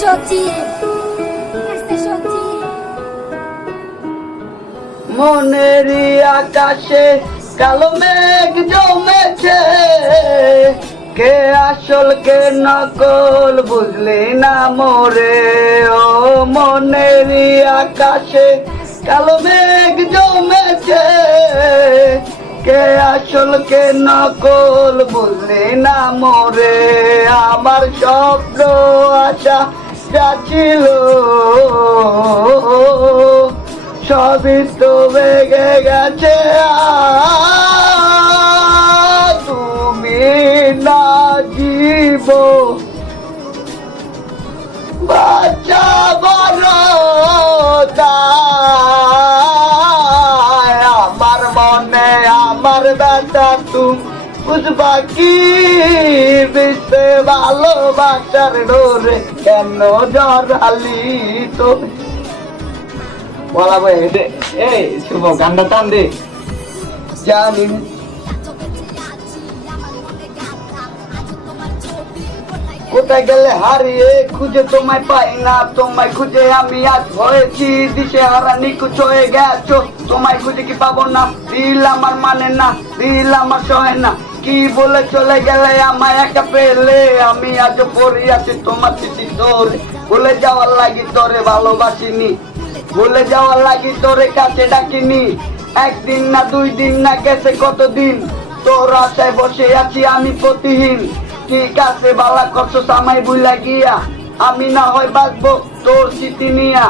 সচিব মনেরই আকাশে কালো মেঘ জমেছে। কে আসল, কে নকল বুঝলি না মোরে? ও মনেরই আকাশে কালো মেঘ জমেছে। কে আসল, কে নকল বুঝলি না মোরে? আমার স্বপ্ন আশা ছিল সবই তো বেগে গেছে। তুমি না জীব। বাচ্চা বড়। আমার মনে, আমার দাদা তুমি বুঝবা কি বিশ্বে ভালোবাসার ডোরে কেন জড়ালি তো বলা দে, এই শুভ গানটা টান দে। জানি কোথায় গেলে হারিয়ে খুঁজে তোমায় পাই না, তোমায় খুঁজে আমি আজ হয়েছি দিশে হারা নিকুচ হয়ে গেছো, তোমায় খুঁজে কি পাবো না? দিল আমার মানে না, দিল আমার সহে না। কি বলে চলে গেলে আমায় একা পেলে? আমি আজ পড়ে আছি তোমার চিঠি ধরে ভুলে যাওয়ার লাগি তোরে ভালোবাসিনি। ভুলে যাওয়ার লাগি তোরে কাছে ডাকিনি। একদিন না দুই দিন না গেছে কতদিন? তোর আশায় বসে আছি আমি প্রতিহীন ঠিক আছে বালা করছ, সামাই বুইলা গিয়া। আমি না হয় বাঁচবো তোর স্মৃতি নিয়া।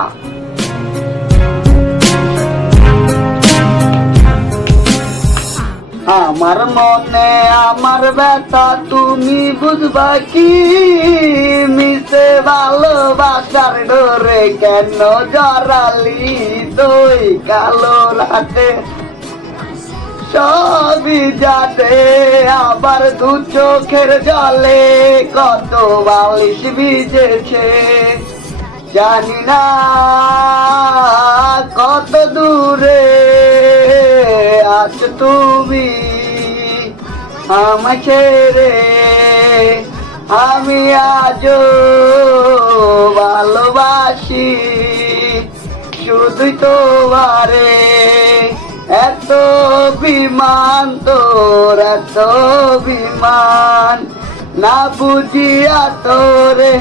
আমার মনে আমার ব্যথা, তুমি বুঝবা কি? মিশে ভালোবাসার ডোরে কেন জড়ালি? তুই কালো রাতে সবই যাতে আবার দু চোখের জলে কত বালিশ ভিজেছে। জানি না কত দূরে আছো তুমি আমায় ছেড়ে, আমি আজও ভালোবাসি। শুধুই তোমারে এত বিমান তোর এত বিমান না বুঝিয়া তোরে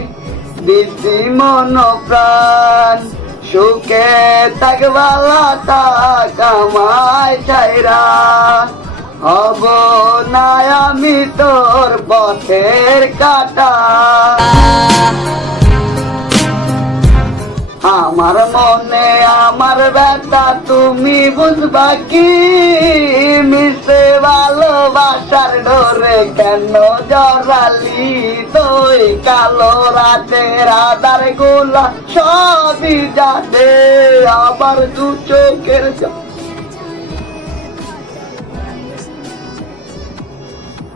দিদি মন প্রাণ সুখে থাকবালাটা কামাই চাইরা হব না আমি তোর পথের কাটা। ব্যথা তুমি বুঝবা কি? মিশে ভালোবাসার ডোরে কেন জরালি তুই কালো রাতে রাধার গোলা সবই যাতে আবার দু চোখের জল